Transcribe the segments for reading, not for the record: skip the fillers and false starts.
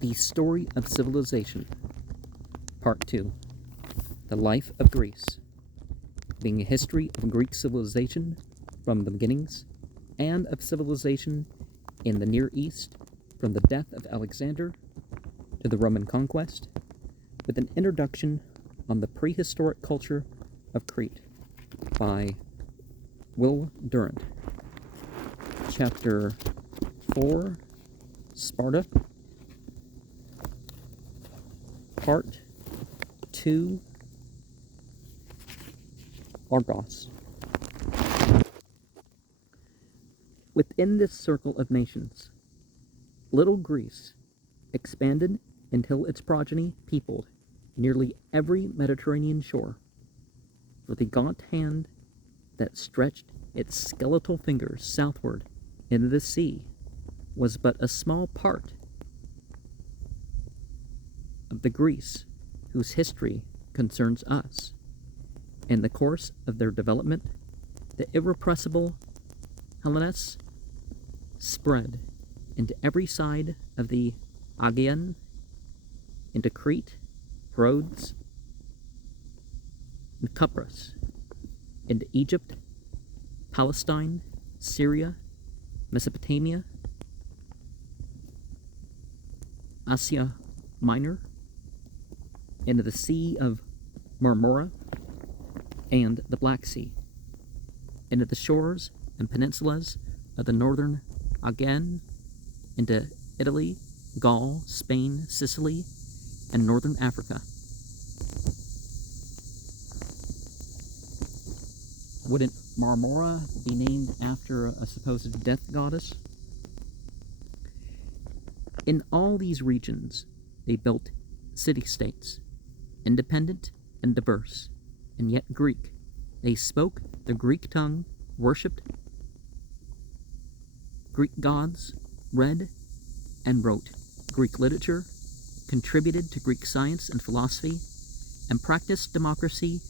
The Story of Civilization, Part 2. The Life of Greece, being a history of Greek civilization from the beginnings, and of civilization in the Near East from the death of Alexander to the Roman conquest, with an introduction on the prehistoric culture of Crete by Will Durant. Chapter 4, Sparta. Part 2, Argos. Within this circle of nations, little Greece expanded until its progeny peopled nearly every Mediterranean shore, for the gaunt hand that stretched its skeletal fingers southward into the sea was but a small part of the Greece whose history concerns us. In the course of their development, the irrepressible Hellenists spread into every side of the Aegean, into Crete, Rhodes, and Cyprus, into Egypt, Palestine, Syria, Mesopotamia, Asia Minor, into the Sea of Marmara and the Black Sea, into the shores and peninsulas of the northern Aegean, into Italy, Gaul, Spain, Sicily, and northern Africa. Wouldn't Marmara be named after a supposed death goddess? In all these regions, they built city-states, independent and diverse, and yet Greek. They spoke the Greek tongue, worshipped Greek gods, read and wrote Greek literature, contributed to Greek science and philosophy, and practiced democracy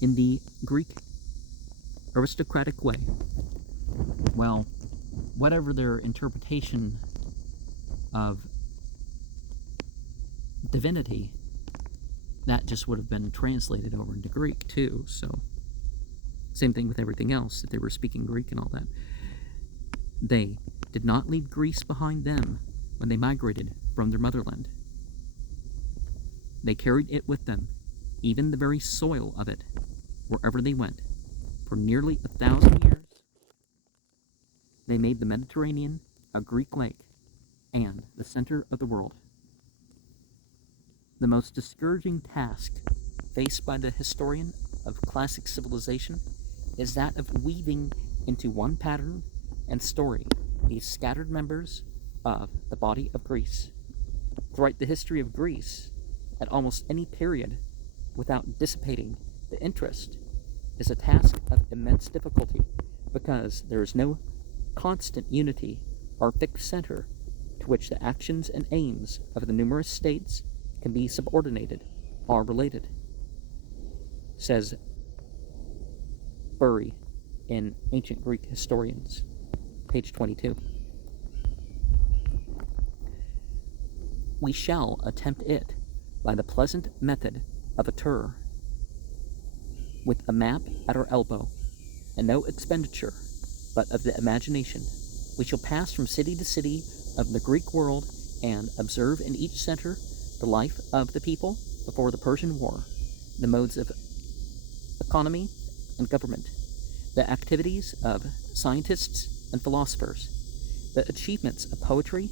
in the Greek aristocratic way. Well, whatever their interpretation of divinity, that just would have been translated over into Greek too, so same thing with everything else, that they were speaking Greek and all that. They did not leave Greece behind them when they migrated from their motherland. They carried it with them, even the very soil of it, wherever they went. For nearly 1,000 years, they made the Mediterranean a Greek lake and the center of the world. The most discouraging task faced by the historian of classic civilization is that of weaving into one pattern and story these scattered members of the body of Greece. To write the history of Greece at almost any period without dissipating the interest is a task of immense difficulty, because there is no constant unity or fixed center to which the actions and aims of the numerous states can be subordinated or related, says Bury in Ancient Greek Historians, page 22. We shall attempt it by the pleasant method of a tour, with a map at our elbow, and no expenditure but of the imagination. We shall pass from city to city of the Greek world and observe in each center the life of the people before the Persian War, the modes of economy and government, the activities of scientists and philosophers, the achievements of poetry,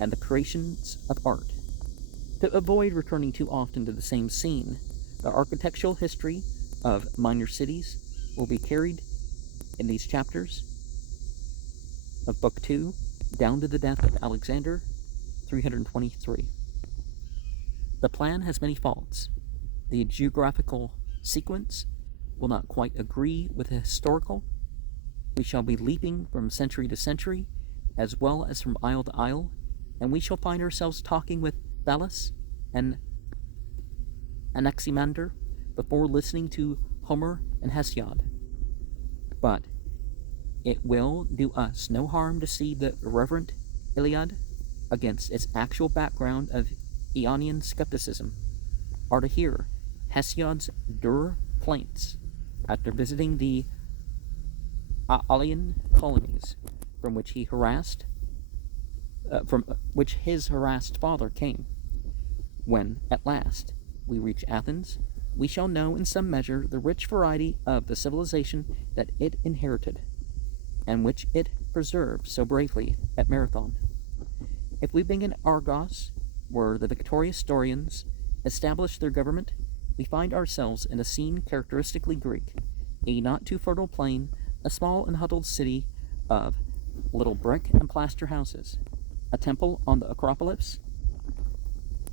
and the creations of art. To avoid returning too often to the same scene, the architectural history of minor cities will be carried in these chapters of Book 2 down to the death of Alexander, 323. The plan has many faults. The geographical sequence will not quite agree with the historical. We shall be leaping from century to century, as well as from isle to isle, and we shall find ourselves talking with Thales and Anaximander before listening to Homer and Hesiod. But it will do us no harm to see the irreverent Iliad against its actual background of Ionian skepticism are to hear Hesiod's dour plaints after visiting the Aeolian colonies from which his harassed father came. When, at last, we reach Athens, we shall know in some measure the rich variety of the civilization that it inherited, and which it preserved so bravely at Marathon. If we begin Argos, where the victorious Dorians established their government, we find ourselves in a scene characteristically Greek, a not too fertile plain, a small and huddled city of little brick and plaster houses, a temple on the Acropolis,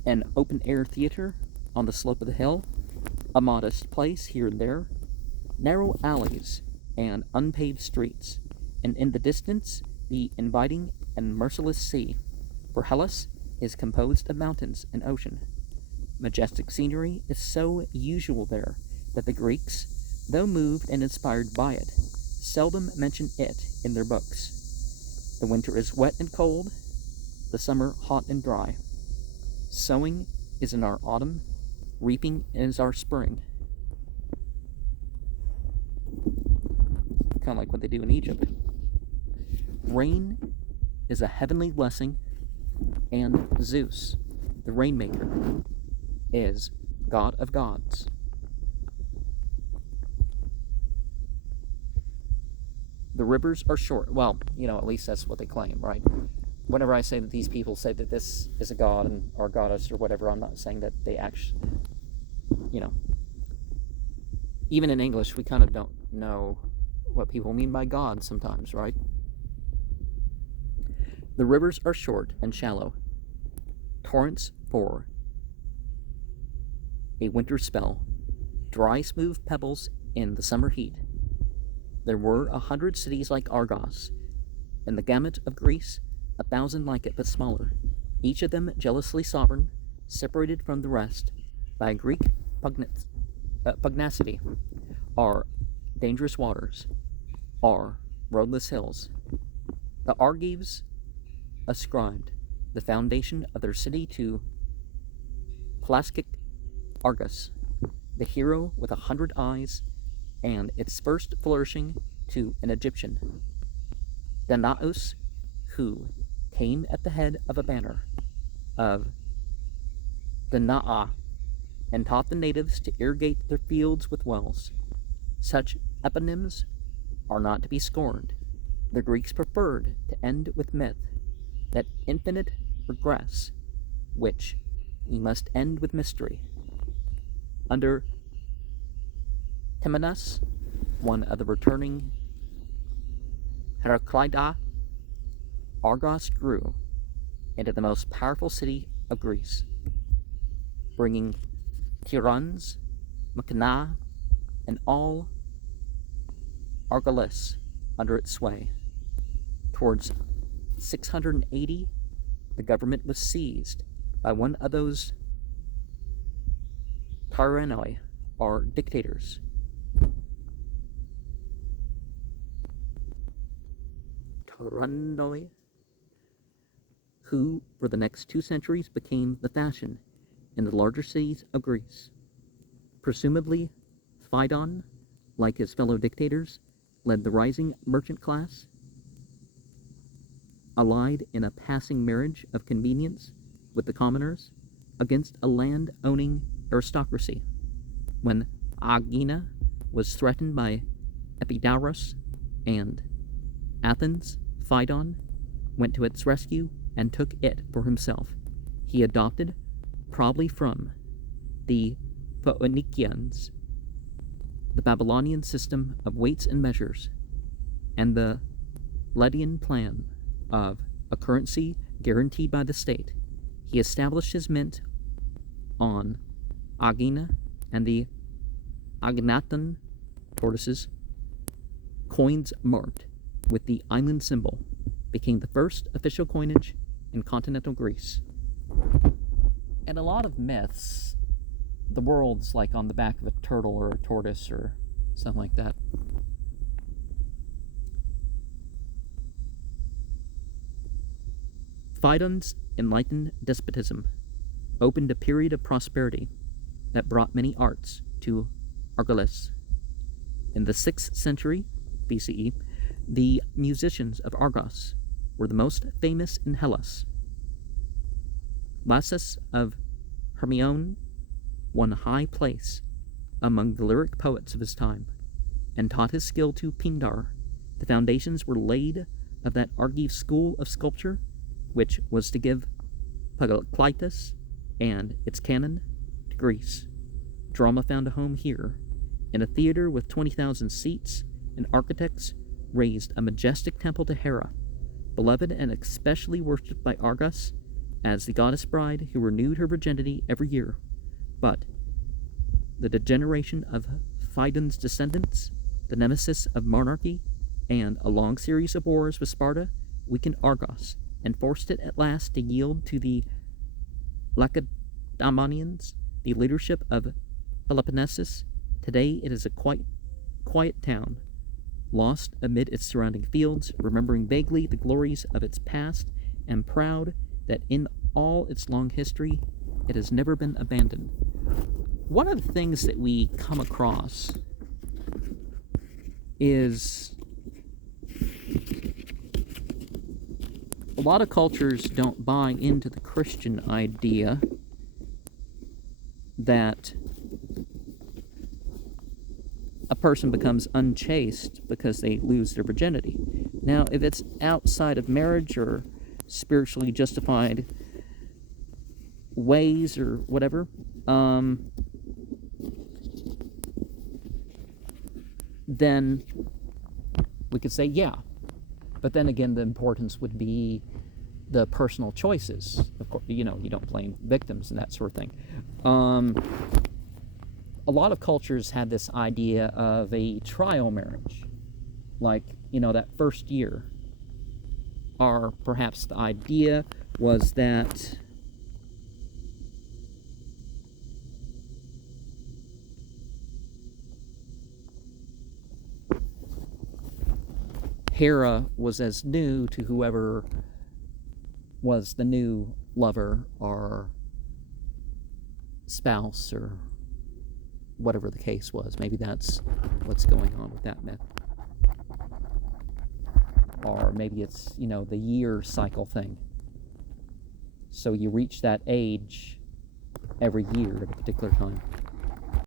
an open-air theater on the slope of the hill, a modest place here and there, narrow alleys and unpaved streets, and in the distance the inviting and merciless sea, for Hellas is composed of mountains and ocean. Majestic scenery is so usual there that the Greeks, though moved and inspired by it, seldom mention it in their books. The winter is wet and cold, the summer hot and dry. Sowing is in our autumn, reaping is our spring. Kind of like what they do in Egypt. Rain is a heavenly blessing, and Zeus, the rainmaker, is God of gods. The rivers are short. Well, at least that's what they claim, right? Whenever I say that these people say that this is a god or goddess or whatever, I'm not saying that they actually, even in English, we kind of don't know what people mean by God sometimes, right? The rivers are short and shallow. Torrents for a winter spell. Dry, smooth pebbles in the summer heat. There were 100 cities like Argos. In the gamut of Greece, 1,000 like it but smaller, each of them jealously sovereign, separated from the rest by Greek pugnacity, are dangerous waters, are roadless hills. The Argives ascribed the foundation of their city to Plascic Argus, the hero with 100 eyes, and its first flourishing to an Egyptian, Danaus, who came at the head of a banner of Dana'a and taught the natives to irrigate their fields with wells. Such eponyms are not to be scorned. The Greeks preferred to end with myth, that infinite regress, which we must end with mystery. Under Temenus, one of the returning Heraclida, Argos grew into the most powerful city of Greece, bringing Tirans, Mycena, and all Argolis under its sway. Towards 680, the government was seized by one of those tyrannoi, or dictators. Tyrannoi, who for the next 2 centuries became the fashion in the larger cities of Greece. Presumably, Phaedon, like his fellow dictators, led the rising merchant class, allied in a passing marriage of convenience with the commoners, against a land-owning aristocracy. When Aegina was threatened by Epidaurus and Athens, Phaedon went to its rescue and took it for himself. He adopted, probably from the Phoenicians, the Babylonian system of weights and measures, and the Lydian plan of a currency guaranteed by the state. He established his mint on Aegina, and the Aeginatan tortoises, coins marked with the island symbol, became the first official coinage in continental Greece. In a lot of myths, the world's like on the back of a turtle or a tortoise or something like that. Phaedon's enlightened despotism opened a period of prosperity that brought many arts to Argos. In the 6th century BCE, the musicians of Argos were the most famous in Hellas. Lassus of Hermione won high place among the lyric poets of his time, and taught his skill to Pindar. The foundations were laid of that Argive school of sculpture, which was to give Pagalitis and its canon to Greece. Drama found a home here, in a theater with 20,000 seats, and architects raised a majestic temple to Hera, beloved and especially worshipped by Argos as the goddess bride who renewed her virginity every year. But the degeneration of Phaedon's descendants, the nemesis of monarchy, and a long series of wars with Sparta weakened Argos and forced it at last to yield to the Lacedaemonians, the leadership of Peloponnesus. Today it is a quiet town, lost amid its surrounding fields, remembering vaguely the glories of its past, and proud that in all its long history it has never been abandoned. One of the things that we come across is a lot of cultures don't buy into the Christian idea that a person becomes unchaste because they lose their virginity. Now, if it's outside of marriage or spiritually justified ways or whatever, then we could say, yeah. But then again, the importance would be the personal choices. Of course, you don't blame victims and that sort of thing. A lot of cultures had this idea of a trial marriage, like, that first year. Or perhaps the idea was that Hera was as new to whoever was the new lover or spouse or whatever the case was. Maybe that's what's going on with that myth. Or maybe it's, the year cycle thing. So you reach that age every year at a particular time.